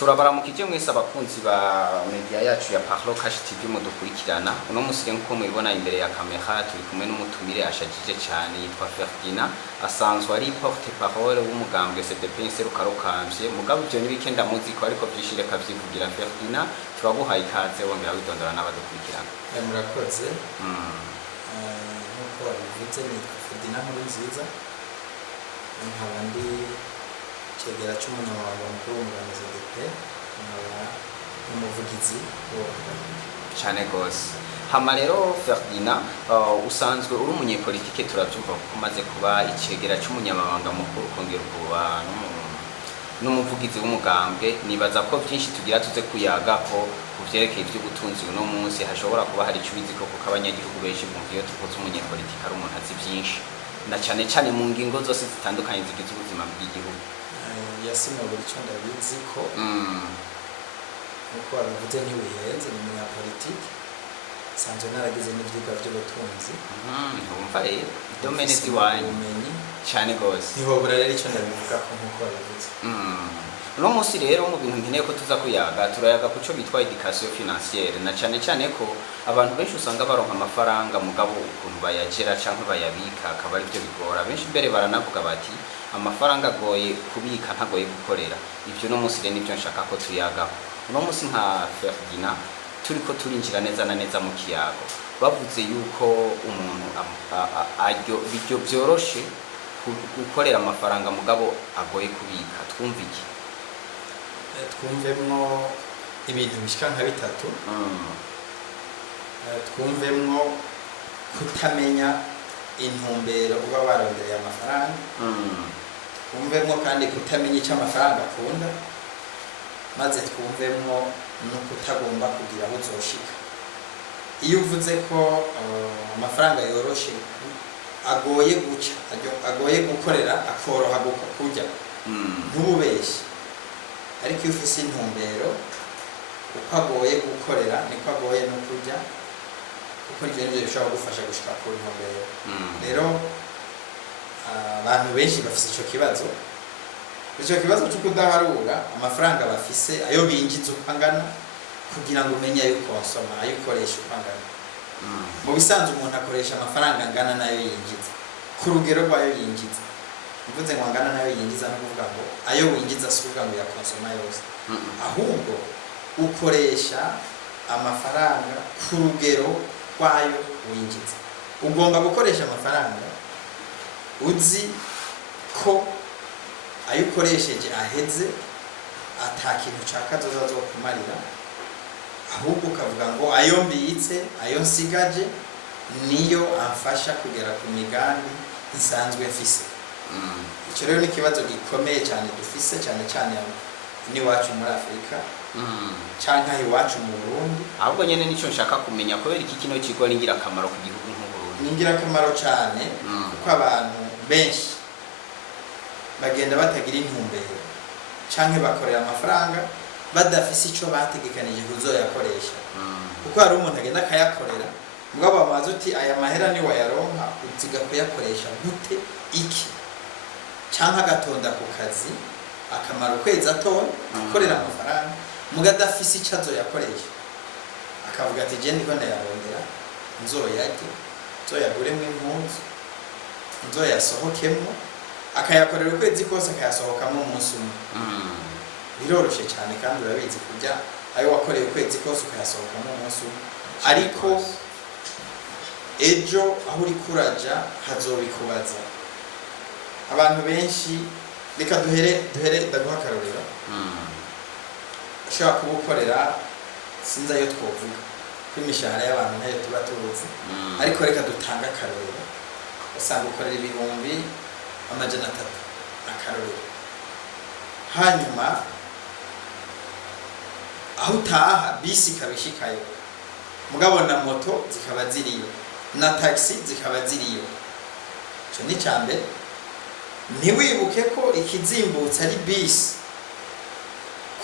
Turabaramukije mwese abakunzi ba media yacu ya Parlo Cash TV mudukurikirana. Uno musi nkuko mubibona imbere ya kamera turi kumwe n'umutumire ashajije cyane yitwa Ferdinand, asanzwe ari porte parole w'umugambwe CDP Serukarukamvye. Mugabo ivyo ni weekend amuzi ko ariko vyishire kavyivugira. Ferdinand, turaguhaye ikaze wongera widondora n'abadukurikirana. Murakoze. Nkuko wabivuze ni Ferdinand Nkurunziza, nkaba ndi cegera cy'umunyamabanga mukuru w'umugambwe CDP, nkaba n'umuvugizi cyane gose. Hama rero Ferdinand, usanzwe uri umunyepolitike, turavyumva ko umaze kuba icegera cy'umunyamabanga mukuru kongera kuba n'umuvugizi w'umugambwe. Nibaza ko byinshi tugira tuze kuyaga ko kuvyerekeye ivy'ubutunzi uno munsi hashobora kuba hari icubiziko kuko abanyagihugu benshi bumva iyo tuvuze umunyepolitike ari umuntu azi byinshi, na cyane cyane mu ngingo zose zitandukanye zigize ubuzima bw'igihugu. Yasima buri cyo ndabizi ko nkuko wabivuze ntiwihenze, ni umunyapolitike, sanzwe naragize n'ivyigwa vy'ubutunzi. Ntumva rero domene ziwanyu ubumenyi cyane gose, ntihobora rero icyo ndabivuga ko nkuko wabivuze. Uno munsi rero mu bintu nkeneye ko tuza kuyaga, turayaga ku cyo bitwa education financière, na cyane cyane ko abantu benshi usanga baronka amafaranga mugabo ukuntu bayagera canke bayabika akaba ari byo bigora. Benshi mbere baranavuga bati amafaranga agoye kubika ntagoye gukorera. Ivyo no munsi rero nivyo nshaka ko tuyaga. Uno munsi nka Ferdinand turiko turinjira neza na neza mu kiyago, bavuze yuko umuntu bijyo byoroshe gukorera amafaranga mugabo agoye kubika. Twumva iki? Twumvemwo ibintu bishika nka bitatu. Twumvemwo kutamenya intumbero uba warondereye amafaranga. Twumvemwo kandi kutamenya icyo amafaranga akunda, maze twumvemwo no kutagomba kugira aho uzoshika. Iyo uvuze ko amafaranga yoroshe agoye guca, agoye gukorera, akoroha kurya, ntububeshye. Ariko iyo ufise intumbero, uko agoye gukorera niko agoye no kurya, kuko ivyo nivyo bishobora gufasha gushika ku ntumbero. Rero abantu benshi bafise ico kibazo cyo kudaharura amafaranga bafise, ayo binjiza uko angana, kugira ngo umenye ayo konsoma, ayo ukoresha uko angana. Mu bisanzwe umuntu akoresha amafaranga angana nayo yinjiza, ku rugero rwayo yinjiza. Mvuze ngo angana nayo yinjiza no kuvuga ngo ayo winjiza si kuvuga ngo yakonsoma yose, ahubwo ukoresha amafaranga ku rugero rwayo winjiza. Ugomba gukoresha amafaranga uzi ko ayo ukoresheje aheze atakintu cakazoza azokumarira, ahubwo ukavuga ngo ayo mbitse, ayo nsigaje niyo amfasha kugera ku migambi nsanzwe mfise. Icyo rero ni ikibazo gikomeye cyane dufise, cyane cyane n'iwacu muri Afurika cyangwa iwacu mu Burundi. Ahubwo nyene nico nshaka kumenya, kubera iki kino kigo ni ngirakamaro ku gihugu nk'Uburundi. Ni ngirakamaro cyane kuko abantu benshi bagenda batagira intumbero canke bakorera amafaranga badafise ico bategekanije kuzoyakoresha. Kuko hari umuntu agenda akayakorera mugabo bamaze uti aya mahera ni wayaronka uziga kuyakoresha gute iki, canke agatonda ku kazi akamara ukwezi atonda akorera amafaranga mugadafise ico azoyakoresha, akavuga ati je ndiko ndayarondera nzoyarye, nzoyaguremwo impuzu, nzoyasohokemwo, akayakorera ukwezi kose akayasohokamo umunsi umwe. Biroroshe cyane kandi urabizi kurya ayo wakoreye ukwezi kose ukayasohokamo umunsi umwe, ariko ejo aho uri kuraja hazobikubaza. Abantu benshi, reka duhere ndaguha akarorero. Ushobora kuba ukorera, sinzi ayo twovuga ko imishahara y'abantu ntayo tuba tuzi, ariko reka dutanga akarorero. Usanga ukorera ibihumbi 300 akarorero, hanyuma aho utaha bisi ikabishikayo, mugabo na moto zikaba ziriyo, na taxi zikaba ziriyo. Cyo ni cyambere. Ntiwibuke ko ikizimbutse ari bisi,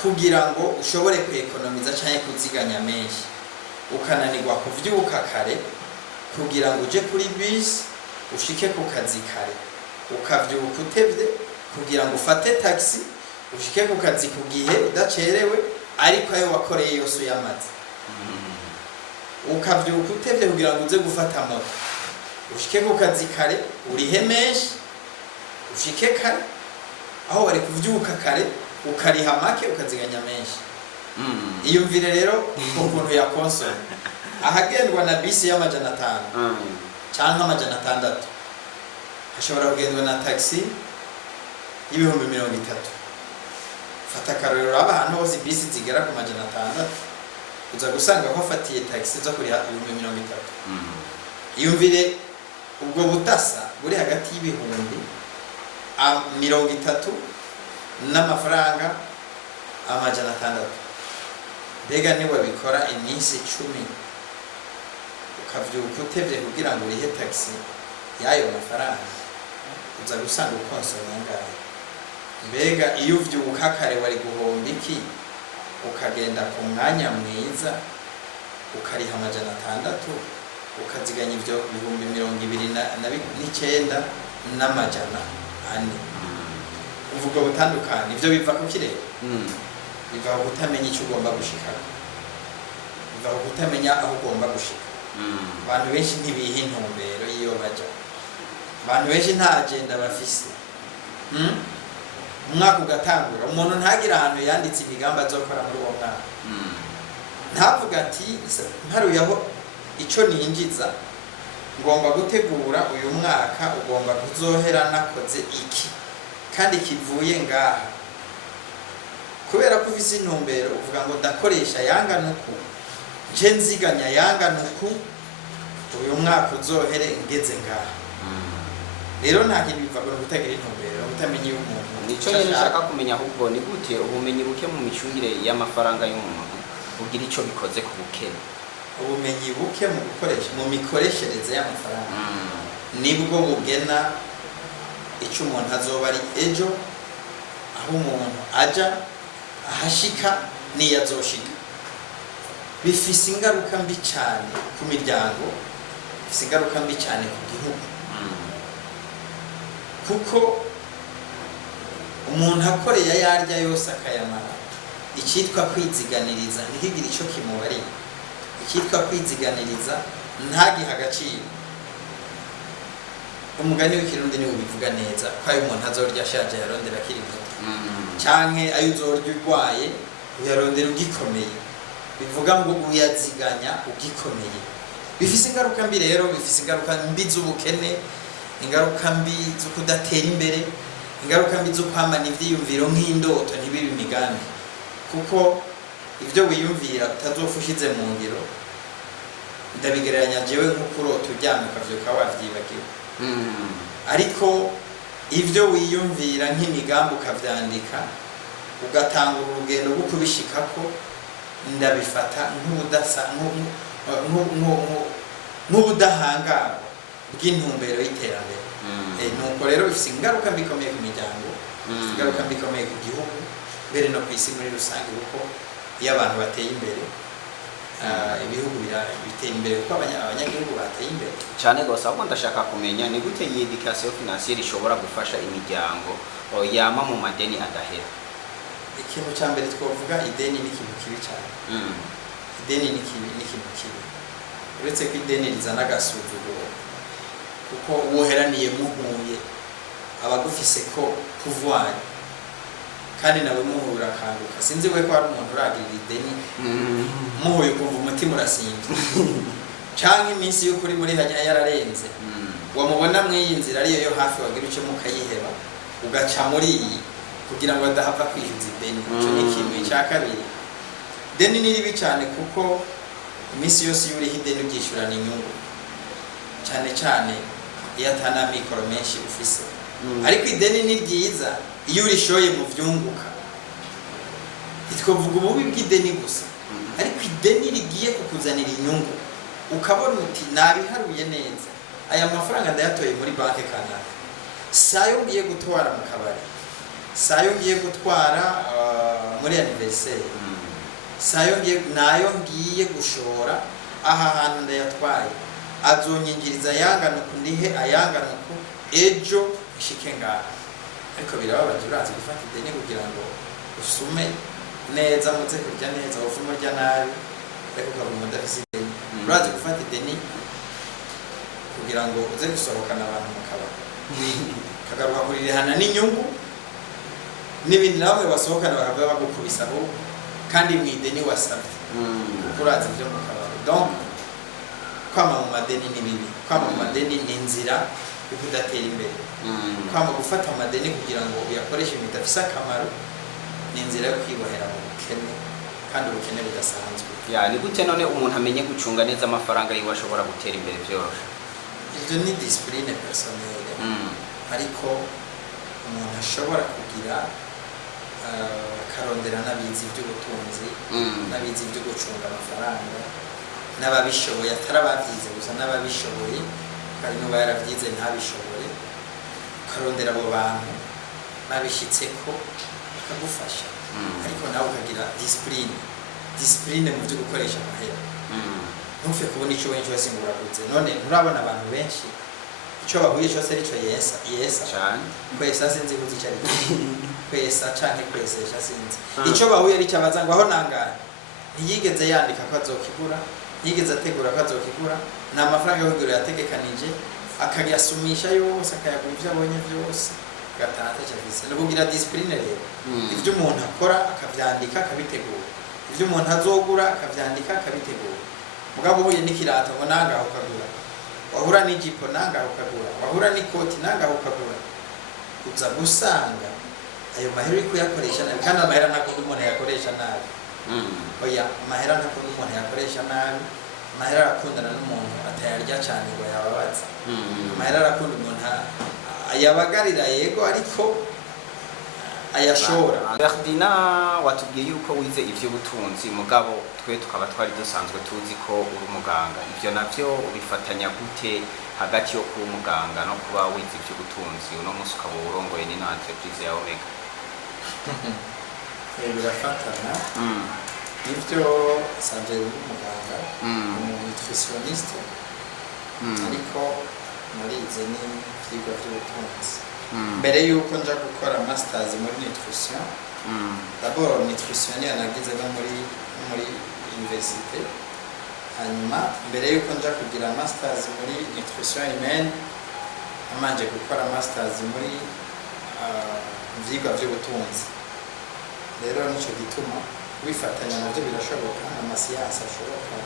kugira ngo ushobore kwekonomiza cyane kuziganya menshi, ukananirwa kuvyuka kare kugira ngo uje kuri bisi ushike ku kazi kare, ukavyuka utevye kugira ngo ufate taxi ushike ku kazi ku gihe udacerewe ariko ayo wakoreye yose uyamaze ukavyuka utevye kugira ngo uze gufata moto ushike ku kazi kare urihe menshi ushike kare aho wari kuvyuka kare ukariha make ukaziganya menshi iyumvire rero ukuntu yakonsoma ahagendwa na bisi y'amajana 5 canke amajana 6 hashobora kugendwa na taxi y'ibihumbi 30 fata karorero abantu hose bisi zigera ku majana 6 uza gusanga ko afatiye taxi zo kuri 30 iyumvire ubwo butasa buri hagati y'ibihumbi 30 n'amafaranga amajana 6 bega niwe bikora iminsi 10 ukavyuka utevye kugira ngo urihe taxi yayo mafaranga uza gusanga ukonsoma ngaho mbega iyo uvyuka kare wari guhomba iki ukagenda ku mwanya mwiza ukariha amajana 6 ukaziganya ivyo ibihumbi 29 n'amajana 4 uvuga butandukanye ivyo biva ku kirere biva ku kutamenya icyo ugomba gushika biva ku kutamenya aho ugomba gushika abantu benshi ntibiha intumbero iyo baja abantu benshi nta agenda bafise umwaka ugatangura umuntu ntagira ahantu yanditse imigambi azokora muri uwo mwaka ntavuga ati mparuye aho ico ninjiza ngomba gutegura uyu mwaka ugomba kuzohera nakoze iki kandi kivuye ngaha kubera ko ufise intumbero uvuga ngo ndakoresha yanga nuku je nziganya yanga nuku uyu mwaka uzohere ngeze ngaha rero nta kintu biva ngo gutagira intumbero utamenya umuntu nico nyene nshaka kumenya ahubwo ni gute ubumenyi buke mu micungire y'amafaranga y'umuntu bugira ico bikoze ku bukene ubumenyi buke mu gukoresha mu mikoreshereze y'amafaranga nibwo bugena icyo umuntu azoba ari ejo aho umuntu aja ahashika niyo azoshika bifise ingaruka mbi cyane ku miryango bifise ingaruka mbi cyane ku gihugu kuko umuntu akoreye yarya yose akayamara icyitwa kwiziganiriza ntikigira icyo kimubariye icyitwa kwiziganiriza ntagiha agaciro umugani w'ikirundi niwo bivuga neza ko ayo umuntu azorya ashaje yarondera akiri muto canke ayo uzorya urwaye uyarondera ugikomeye bivuga ngo uyaziganya ugikomeye bifise ingaruka mbi rero bifise ingaruka mbi z'ubukene ingaruka mbi zo kudatera imbere ingaruka mbi zo kwamana ivyiyumviro nk'indoto ntibibe imigambi kuko ivyo wiyumvira utazofushize mu ngiro ndabigereranya jewe nk'ukurota uryamye ukavyuka wavyibagiwe ariko ivyo wiyumvira nk'imigambi ukavyandika ugatangura urugendo rwo kubishikako ndabifata nk'ubudasa nk'ubudahangarwa bw'intumbero y'iterambere nuko rero bifise ingaruka mbikomeye ku miryango ingaruka mbikomeye ku gihugu mbere no kw'isi muri rusange kuko iyo abantu bateye imbere ibihugu bitera imbere kuko abanyagihugu bateye imbere cyane gose ahubwo ndashaka kumenya ni gute iyi education financière ishobora gufasha imiryango yama mu madeni adahera ikintu cya mbere twavuga ideni ni ikintu kibi cyane ideni ni ikintu kibi uretse ko ideni rizana agasuzuguro kuko uwoheraniye muhuye abagufise ko pouvoir kandi nawe muhuye urakanguka sinzi we ko ari umuntu uragirira ideni muhuye ukumva umutima urasimba canke iminsi yo kuri muri hanya yararenze wamubona mw'iyi nzira ariyo yo hafi wagira icyo mukayiheba ugaca muri iyi kugira ngo adahava kwishyuza ideni ico ni ikintu cya kabiri deni ni ribi cyane kuko iminsi yose iyo uriho ideni uryishyurana inyungu cyane cyane iyo atana mikoro menshi ufise ariko ideni ni ryiza iyo urishoye mu vyunguka itwovuga ububi bw'ideni gusa ariko ideni rigiye kukuzanira inyungu ukabona uti nabiharuye neza aya mafaranga ndayatoye muri banke kanaka sayo ngiye gutwara mu kabari sayo ngiye gutwara muri anniversaire sayo ngiye gushora aha hantu ndayatwaye azonyingiriza yangana kundihe ayangana ku ejo ishike ngaha ariko birababaje urazi gufata ideni kugira ngo usume neza muze kurya neza ufume urya nabi ariko ukabona udafise ideni urazi gufata ideni kugira ngo uze gusohokana abantu mu kabari kagaruka kuririhana n'inyungu n'ibindi nawe wasohokana bakaba bagukubisa ahubwo kandi mu ideni wasabye kuko urazi ibyo mu kabari donc kwama mu madeni ni bibi kwama mu madeni ni inzira yo kudatera imbere kwama gufata amadeni kugira ngo uyakoreshe ibintu bidafise akamaro ni inzira yo kwibohera mu bukene kandi ubukene budasanzwe ni gute none umuntu amenye gucunga neza amafaranga yiwe ashobora gutera imbere byoroshe ibyo ni discipline personnelle ariko umuntu ashobora kugira akarondera n'abizi iby'ubutunzi n'abizi ibyo gucunga amafaranga n'ababishoboye atari ababyize gusa n'ababishoboye kandi n'uba yaravyize ntabishobore ukarondera abo bantu babishyitseko bakagufasha ariko nawe ukagira discipline mu byo gukoresha amahera ntupfe kubona icyo wenshi wese ngo uraguze none nturabona abantu benshi icyo bahuye cyose aricyo yesa cyane kwesa sinzi kuzi icyo ari kwesa canke kwesesha sinzi icyo bahuye aricyo abaza ngo aho nangana ntiyigeze yandika ko azokigura ntiyigeze ategura ko azokigura ni amafaranga y'urugero yategekanije akayasumisha yose akayagura ibyo abonye byose agataha atacafise ni ukugira discipline rero ibyo umuntu akora akavyandika akabitegura ibyo umuntu azogura akavyandika akabitegura mugabo uhuye n'ikirato ngo nangaho ukagura wahura n'ijipo nangaho ukagura wahura n'ikoti nangaho ukagura uza gusanga ayo mahera uri kuyakoresha nabi kandi amahera ntakunda umuntu yakoresha nabi oya amahera ntakunda umuntu yakoresha nabi amahera arakundana n'umuntu atayarya cyane ngo yababaze amahera arakunda umuntu ayabagarira yego ariko ayashora Berdina watubwiye yuko wize ivy'ubutunzi mugabo twe tukaba twari dusanzwe tuzi ko uri umuganga ivyo navyo ubifatanya gute hagati yo kuba umuganga no kuba wize ivy'ubutunzi uno musi ukaba urongoye n'ino entreprise ya Omega birafatana ivyo sanze uri umuganga nutritioniste ariko narize n'ivyigwa vy'ubutunzi mbere yuko nja gukora masters muri nutrition d'abord nutrition nagize no muri université hanyuma mbere yuko nja kugira masters muri nutrition humaine amanje gukora masters muri ivyigwa vy'ubutunzi rero nico gituma wifatanya navyo birashoboka amasiyansi ashoboka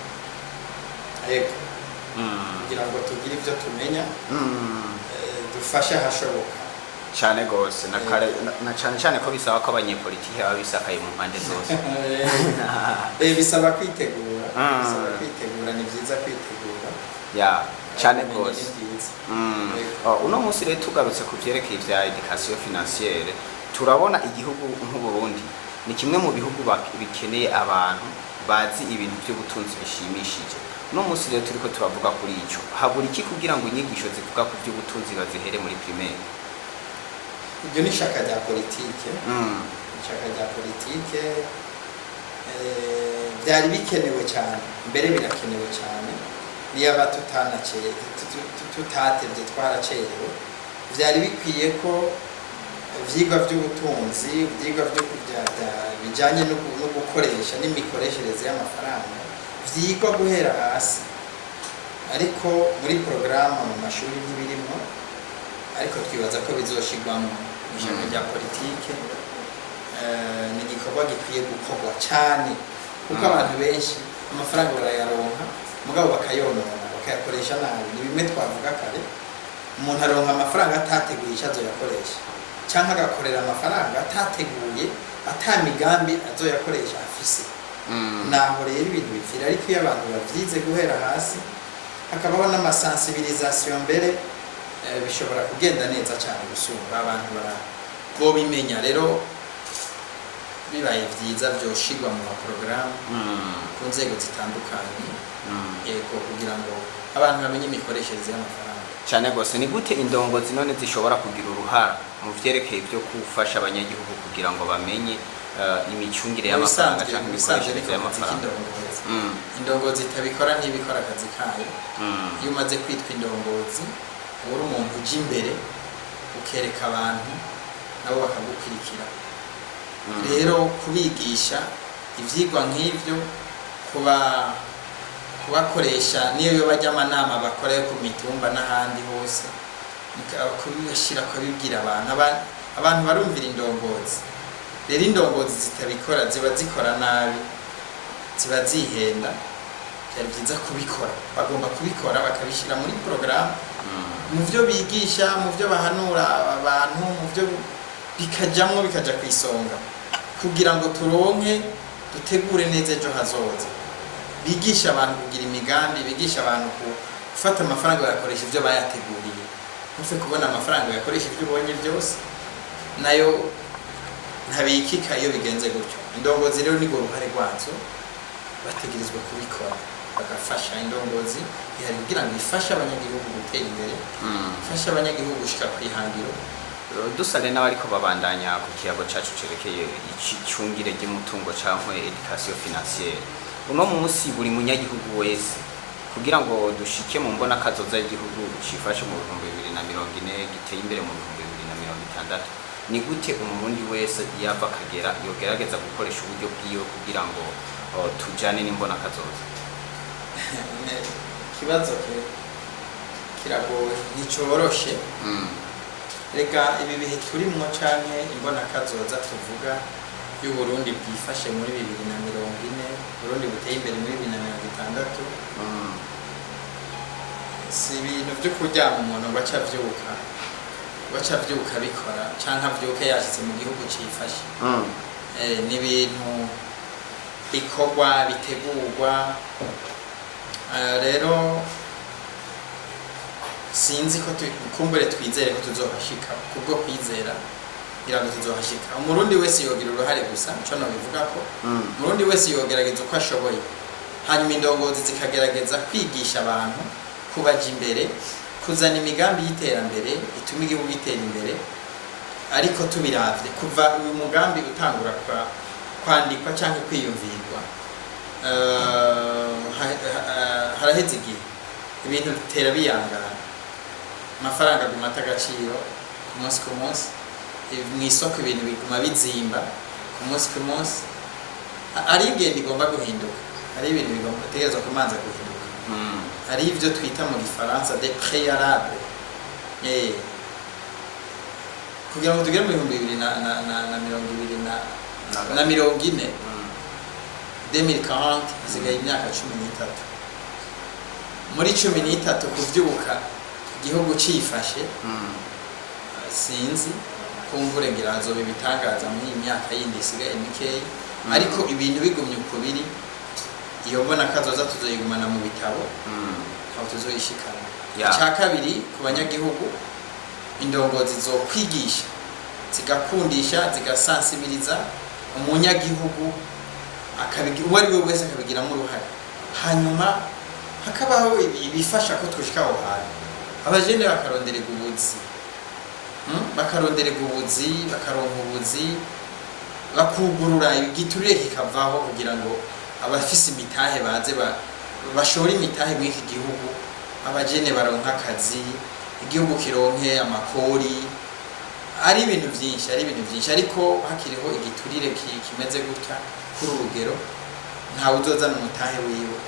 ego kugira ngo tugire ivyo tumenya dufashe ahashoboka cyane gose na cyane ko bisaba ko abanyepolitike baba bisakaye mu mpande zose bisaba kwitegura ni byiza kwitegura cyane gose uno munsi rero tugarutse ku byerekeye vya education financière turabona igihugu nk'Uburundi ni kimwe mu bihugu bikeneye abantu bazi ibintu by'ubutunzi bishimishije uno munsi rero turiko turavuga kuri ico habura iki kugira ngo inyigisho zivuga ku by'ubutunzi bazihere muri primaire ibyo ni ishaka rya politike byari bikenewe cyane mbere birakenewe cyane niyo aba tutatevye twaracerewe byari bikwiye ko ivyigwa by'ubutunzi ivyigwa byo bijanye no gukoresha n'imikoreshereze y'amafaranga vyigwa guhera hasi ariko muri porogaramu mu mashuri ntibirimo ariko twibaza ko bizoshigwamo ishaka rya politike ni igikorwa gikwiye gukorwa cyane kuko abantu benshi amafaranga barayaronka mugabo bakayonona bakayakoresha nabi ni bimwe twavuga kare umuntu aronka amafaranga atateguye icyo azoyakoresha cyangwa agakorera amafaranga atateguye atamigambi azoyakoresha afise naho rero ibintu bipfira ariko iyo abantu bavyize guhera hasi hakabaho n'amasensibilisation mbere bishobora kugenda neza cyane gusumba abantu bobimenya rero bibaye vyiza byoshigwa mu maporogaramu ku nzego zitandukanye yego kugira ngo abantu bamenye imikoreshereze y'amafaranga cyane gose ni gute indongozi none zishobora kugira uruhara mu vyerekeye ibyo gufasha abanyagihugu kugira ngo bamenye imicungire y'amafaranga cyangwa imikoreshereze y'amafaranga indongozi itabikora ntibikora akazi kayo iyo umaze kwitwa indongozi uri umuntu uje imbere ukereka abantu nabo bakagukurikira rero kubigisha ivyigwa nk'ivyo kubakoresha niyo bajya amanama bakoreye ku mitumba n'ahandi hose kubibashira kubibwira abantu barumvira indongozi. Rero indongozi zitabikora ziba zikora nabi, ziba zihenda. Byari byiza kubikora, bagomba kubikora bakabishyira muri porogaramu mu byo bigisha, mu byo bahanura abantu, mu byo bikajyamo bikaja ku isonga kugira ngo turonke dutegure neza ejo hazoza. Bigisha abantu kugira imigambi, bigisha abantu gufata amafaranga bayakoresha ibyo bayateguriye. Ntuse kubona amafaranga yakoresha ibyo ubonye byose nayo ntabikika iyo bigenze gutyo. Indongozi rero nigo ruhare rwazo, bategerezwa kubikora bagafasha. Indongozi ihari kugira ngo ifashe abanyagihugu gutera imbere, ifashe abanyagihugu gushika kwihangiro. Dusale n'abariko babandanya ku kiyago cacu cerekeye icungire ry'umutungo cyangwa education financière. Uno munsi buri munyagihugu wese kugira ngo dushike mu mbona kazoza y'igihugu cifashe mu 2040 giteye imbere mu 2060, ni gute umurundi wese yava kagera yogerageza gukoresha uburyo bwiyo kugira ngo tujane n'imbona kazoza? Kibazo kiragoye nticoroshe. Reka ibi bihe turimwo canke imbona kazoza tuvuga y'u Burundi bwifashe muri 2040, Burundi buteye imbere muri 2060, si ibintu byo kuryama umuntu baca vyuka bikora canke avyuke yashitse mu gihugu cifashe. Ni ibintu bikorwa bitegurwa. Rero sinzi ko kumbure twizere ko tuzohashika, kubwo kwizera kugira ngo tuzohashika. Umurundi wese yogira uruhare gusa cyo no bivuga ko umurundi wese yogerageza uko ashoboye, hanyuma indongozi zikagerageza kwigisha abantu kubaja imbere, kuzana imigambi y'iterambere ituma igihugu gitera imbere. Ariko tubiravye kuva uyu mugambi utangura kwandikwa cyangwa kwiyumvirwa, haraheze igihe ibintu bitera biyangana, amafaranga agumata agaciro ku munsi, mu isoko ibintu biguma bizimba ku munsi. Ari ingendo igomba guhinduka, hari ibintu bigomba gutegerezwa kumanza guhinduka. Hari ibyo twita mu Gifaransa des préalables, kugira ngo tugere mu 2040 2040 hasigaye imyaka 13. Muri 13 kuvyuka igihugu cifashe, sinzi kumbure ngira hazobe bitangaza muri imyaka yindi isigaye mikeyi. Ariko ibintu bigumye uko biri, iyo mbona kazoza tuzoyigumana mu bitabo, aho tuzoyishikana. Icya kabiri ku banyagihugu, indongozi zo kwigisha zigakundisha zigasensibiliza umunyagihugu, akabigira uwo ari we wese akabigiramo uruhare. Hanyuma hakabaho ibifasha ko twishika aho hantu. Abajene bakaronderega ubuzi, bakaronka ubuzi, bakugurura igiturire kikavaho kugira ngo abafise imitahe baze bashora imitahe muri iki gihugu. Abajene baronka akazi, igihugu kironke amakori. Ari ibintu byinshi, ariko hakiriho igiturire kimeze gutya kuri urugero, ntawe uzozana umutahe wiwe.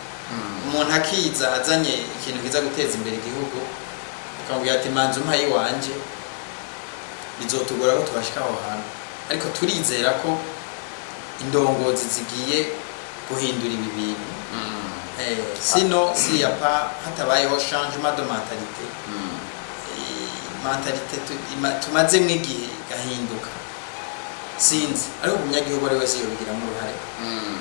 Umuntu akiza azanye ikintu kiza guteza imbere igihugu, akambwira ati manzi umpaye wanje, bizotugora ko tubashika aho hantu. Ariko turizera ko indongozi zigiye guhindura ibi bintu. Sino si yapa hatabayeho changement de mentalité. Mentalité tumaze mwigihe gahinduka, sinzi ariko umunyagihugu ari wese yobigira mu ruhare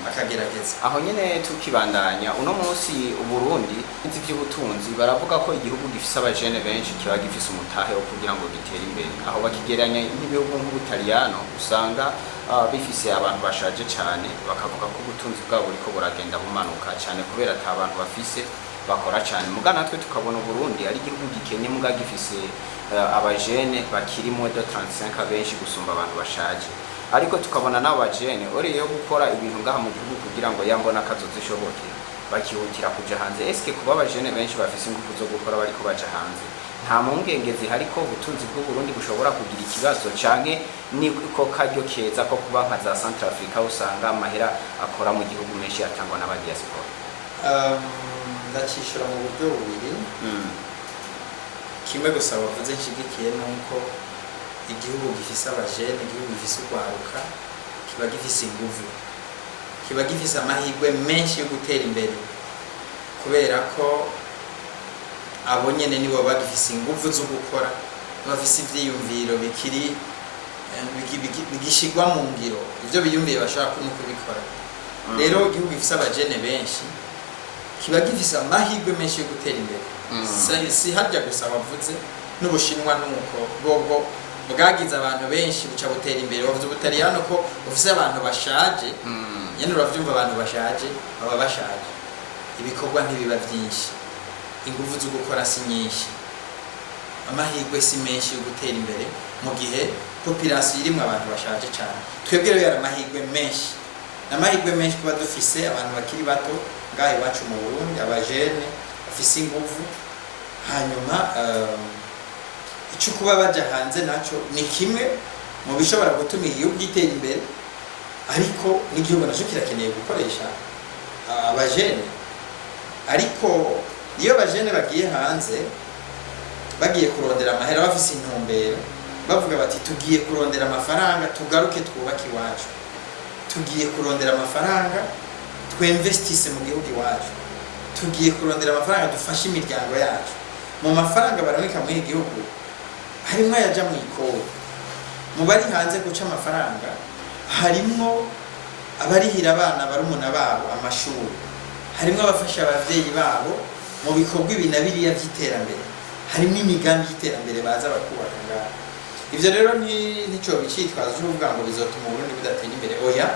akagerageza. Aho nyene tukibandanya uno munsi Uburundi ivy'ubutunzi baravuga ko igihugu gifise abajene benshi kiba gifise umutahe wo kugira ngo gitere imbere. Aho bakigeranya n'ibihugu nk'Ubutaliyano usanga bifise abantu bashaje cyane, bakavuga ko ubutunzi bwabo buriko buragenda bumanuka cyane kubera ata abantu bafise bakora cyane. Muga natwe tukabona Burundi ari igihugu gikenye, muga gifise abajene bakiri mu de 35 benshi gusumba abantu bashaje. Ariko tukabona n'abajene oriyo gukora ibintu ngaha mu gihugu kugira ngo yambona kazoza ishoboke bakihutira kuja hanze. Eske kuba abajene benshi bafise ingufu zo gukora bariko baja hanze nta mpungenge zihari ko ubutunzi bw'u Burundi bushobora kugira ikibazo canke niko karyo keza ko kuba nka za Centrafrica usanga amahera akora mu gihugu menshi atangwa n'abadiaspora? Ndacishura mu buryo bubiri. Kimwe gusa bavuze nshigikiye nuko igihugu gifise abajene, igihugu gifise urwaruka kiba gifise inguvu, kiba gifise amahirwe menshi yo gutera imbere, kubera ko abo nyene nibo bagifise inguvu zo gukora, bafise ivyiyumviro bikiri bigishigwa mu ngiro, ivyo biyumviye bashaka no kubikora. Rero igihugu gifise abajene benshi kiba gifise amahirwe menshi yo gutera imbere. Si harya gusa bavuze n'Ubushinwa nuko bwo bwagize abantu benshi buca butera imbere. Bavuze Ubutaliyano ko bufise abantu bashaje, nyene uravyumva abantu bashaje baba bashaje, ibikorwa ntibiba byinshi, ingufu zo gukora si nyinshi, amahirwe si menshi yo gutera imbere mu gihe population irimo abantu bashaje cyane. Twebwe rero amahirwe menshi, amahirwe menshi kuba dufise abantu bakiri bato ngahe iwacu mu Burundi, abajene bafise ingufu. Hanyuma icyo kuba baja hanze naco ni kimwe mu bishobora gutuma igihugu gitera imbere, ariko n'igihugu naco kirakeneye gukoresha abajene. Ariko iyo abajene bagiye hanze bagiye kurondera amahera, bafise intumbero, bavuga bati tugiye kurondera amafaranga tugaruke twubake iwacu, tugiye kurondera amafaranga twinvestise mu gihugu iwacu, tugiye kurondera amafaranga dufashe imiryango yacu. Mu mafaranga baramika mu gihugu harimo yaja mu ikoro, mu bari hanze guca amafaranga harimo abarihira abana barumuna babo amashuri, harimo abafasha abavyeyi babo mu bikorwa ibinabiriya by'iterambere, harimo imigambi y'iterambere baza bakubaka ngaho. Ivyo rero nico bicitwaza uvuga ngo bizotuma Burundi budatera imbere. Oya,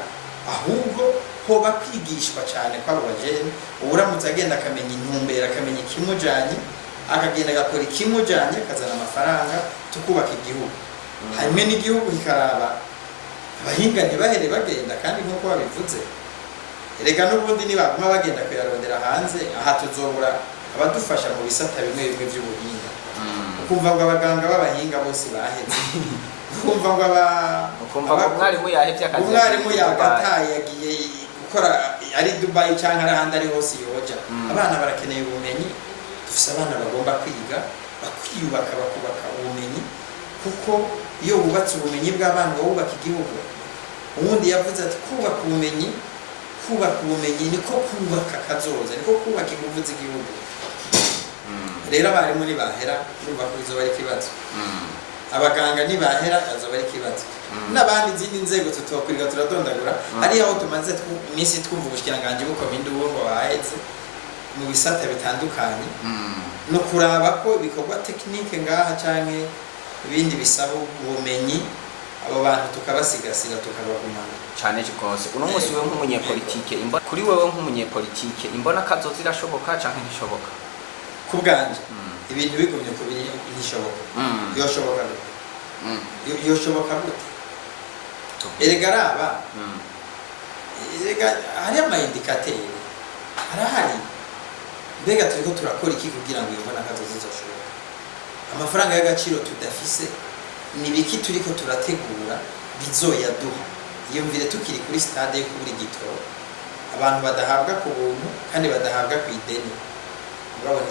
ahubwo hoba kwigishwa cyane kw'abo bajene, uburamutse agenda akamenya intumbero, akamenya ikimujanye, akagenda agakora ikimujanye, akazana amafaranga, tukubaka igihugu. Hanyuma n'igihugu kikaraba abahinga ntibahere bagenda, kandi nk'uko babivuze, erega n'ubundi nibaguma bagenda kuyarondera hanze, aha tuzobura abadufasha mu bisata bimwe bimwe by'ubuhinga. Ukumva ngo abaganga b'abahinga bose baheze, ukumva ngo umwarimu yahevye akazi, umwarimu yagataye yagiye gukora ari Dubai cyangwa ari ahandi ari hose yoja. Abana barakeneye ubumenyi, dufise abana bagomba kwiga, bakiyubaka, bakubaka ubumenyi, kuko iyo wubatse ubumenyi bw'abana wubaka igihugu. Ubundi yavuze ati kubaka ubumenyi niko kubaka kazoza, niko kubaka ingufu z'igihugu. Rero abarimu nibahera urumva ko bizoba ari ikibazo, abaganga nibahera azoba ari ikibazo, n'abandi izindi nzego tutokwiga turadondagura. Ari aho tumaze iminsi twumva ubushikiranganje bukoma induru ngo baheze mu bisata bitandukanye, no kuraba ko ibikorwa tekinike ngaha canke ibindi bisaba ubumenyi, abo bantu tukabasigasira tukabagumana cyane gikose. Uno munsi wewe nk'umunyepolitike, kuri wewe nk'umunyepolitike imbona kazoza irashoboka canke ntishoboka? Ku bwanje ibintu bigumye ku biri ntishoboka. Yoshoboka gute? Yoshoboka gute? Erega araba, erega hari ama-indicateurs arahari. Mbega turiko turakora iki kugira ngo imbona kazoza izoshoboka? Amafaranga y'agaciro tudafise ni biki turiko turategura bizoyaduha? Iyumvire tukiri kuri stade yo kubura igitoro, abantu badahabwa ku buntu kandi badahabwa ku ideni. Urabona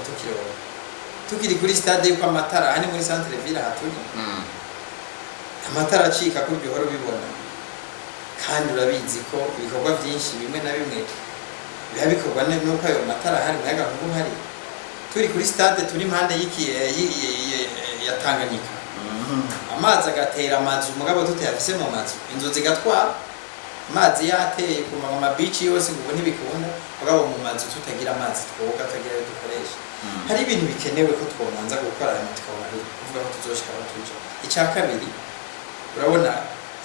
tukiri kuri stade yuko amatara hani muri centre ville haturi, amatara acika kuryo horo bibona. Kandi urabizi ko ibikorwa byinshi bimwe na bimwe biha bikorwa nuko ayo matara hari muyaga nkubu hari. Turi kuri stade turi impande ya Tanganyika, amazi agatera amazi, umugabo tutayafise mu mazi, inzu zigatwara amazi yateye kuva mu mabici yose ngo ntibikunda, mugabo mu mazi tutagira amazi twoga, tutagira ayo dukoresha. Hari ibintu bikenewe ko twomanza gukora tukabona kuvuga ko tuzoshika batuje. Icya kabiri, urabona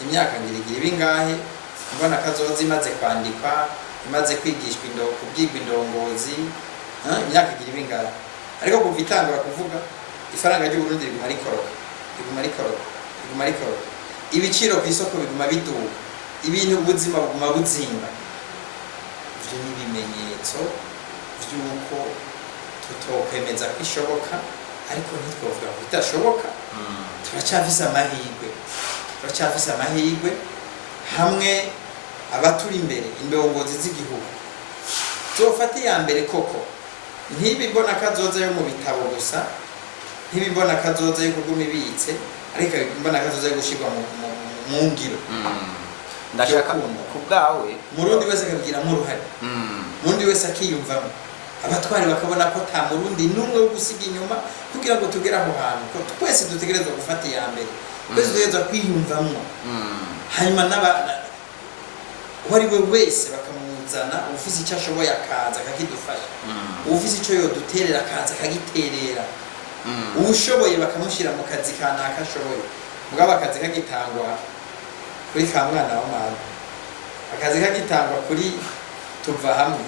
imyaka ngirigira bingahe mbona kazoza imaze kwandikwa, imaze kwigishwa kubwirwa indongozi, imyaka igira bingahe. Ariko kuva itangura kuvuga ifaranga ry'u Burundi riguma rikoroka, ibiciro ku isoko biguma biduga, ibintu ubuzima buguma buzimba. Ivyo ni ibimenyetso vy'uko tutokwemeza ko ishoboka, ariko ntitwovuga ko bitashoboka. Turacyafise amahirwe hamwe abaturi imbere indongozi z'igihugu zofata iya mbere koko, ntibibona kazoza yo mu bitabo gusa, ntibibona kazoza yo kuguma ibitse, ariko mbona kazoza yo gushirwa mu ngiro. Ndashaka kubwawe murundi wese akabigiramo uruhare, murundi wese akiyumvamo, abatwari bakabona ko ta murundi numwe wo gusiga inyuma kugira ngo tugere aho hantu, ko twese dutegerezwa gufata iya mbere, twese dutegerezwa kwiyumvamo. Hanyuma uwari we wese bakamuzana, ufise icyo ashoboye akaza akakidufasha, ufise icyo yoduterera akaza akagiterera, ubushoboye bakamushyira mu kazi kanaka ashoboye. Mugabo akazi kagitangwa kuri ka mwana wa mama, akazi kagitangwa kuri tuva hamwe,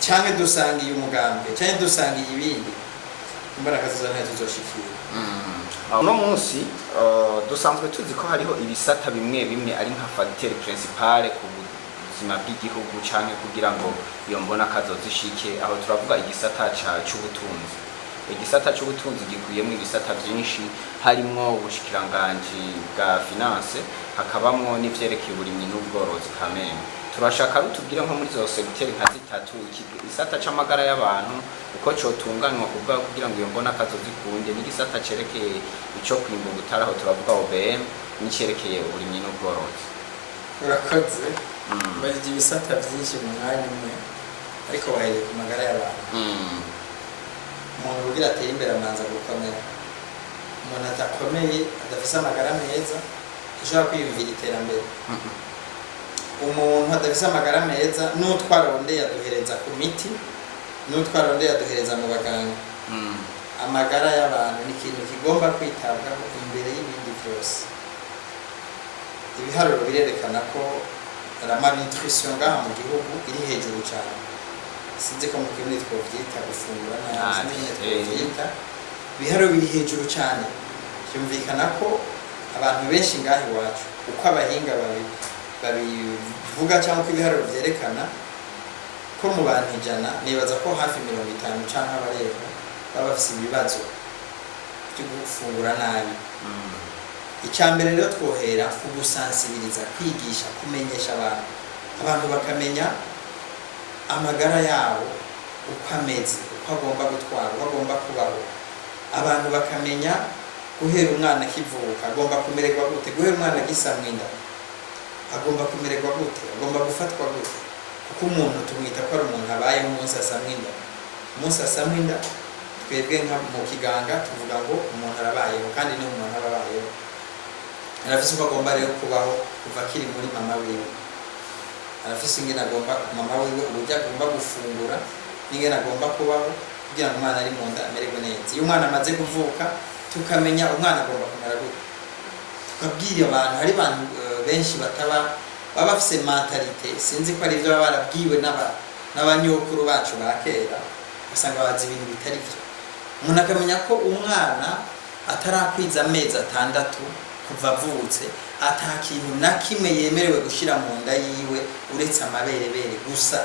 cyangwa dusangiye umugambwe, cyangwa dusangiye ibindi, mbona kazoza nta tuzoshikira. Uno munsi dusanzwe tuzi ko hariho ibisata bimwe bimwe ari nka facteur principale ku buzima bw'igihugu cyane kugira ngo iyo mbona kazoza ishike. Aho turavuga igisata cy'ubutunzi. Igisata cy'ubutunzi gikuyemo ibisata byinshi, harimo ubushikiranganje bwa finance, hakabamwo n'ivyerekeye uburimyi n'ubworozi kamene. Turashaka rutubwira nko muri zose biteri nka zitatu, igisata c'amagara y'abantu uko cotunganywa kugira ngo iyo mbona kazoza ikunde, n'igisata cerekeye ico kwimba gutaraho turavuga OBM, n'icyerekeye uburimyi n'ubworozi. Urakoze. Barije ibisata byinshi mu mwanya umwe, ariko bahereye ku magara y'abantu. Umuntu kugira atera imbere amanza gukomera. Umuntu atakomeye, adafise amagara meza, ashobora kwiyumvira iterambere. Umuntu adafise amagara meza, n'utwarondeye aduhereza ku miti, n'utwarondeye aduhereza mu baganga. Amagara y'abantu ni ikintu kigomba kwitabwaho imbere y'ibindi byose. Ibiharuro birerekana ko la malnutrition ngaha mu gihugu iri hejuru cyane. Sinzi ko mu kirundi twovyita gufungura nabi, twovyita ibiharuro biri hejuru cyane. Byumvikana ko abantu benshi ngaha iwacu, uko abahinga babivuga cyangwa ko ibiharuro byerekana ko mu bantu 100 nibaza ko hafi 50 cyangwa abarenga baba bafite ibibazo byo gufungura nabi. Icyambere rero twohera kugusansibiriza, kwigisha, kumenyesha abantu bakamenya amagara yabo uko ameze, uko agomba gutwara, uko agomba kubaho. Abantu bakamenya guhera umwana akivuka agomba kumererwa gute, guhera umwana agisamwinda agomba kumererwa gute, agomba gufatwa gute, kuko umuntu tumwita ko ari umuntu abaye umunsi asamwinda. Umunsi asamwinda twebwe nka mu kiganga tuvuga ngo umuntu arabayeho, kandi ni umuntu ababayeho. Arafise uko agomba rero kubaho kuva kiri muri mama wiwe. Arafise ingene agomba mama wiwe uburyo agomba gufungura, n'ingene agomba kubaho kugira ngo umwana ari mu nda amererwe neza. Iyo umwana amaze kuvuka tukamenya umwana agomba kumera gute, tukabwira abantu. Hari abantu benshi baba bafise mentalite, sinzi ko ari ibyo baba barabwiwe n'abanyokuru bacu ba kera, basanga bazi ibintu bitari byo. Umuntu akamenya ko umwana atarakwiza amezi 6 kuva avutse, atakintu na kimwe yemerewe gushira mu nda yiwe uretse amaberebere gusa.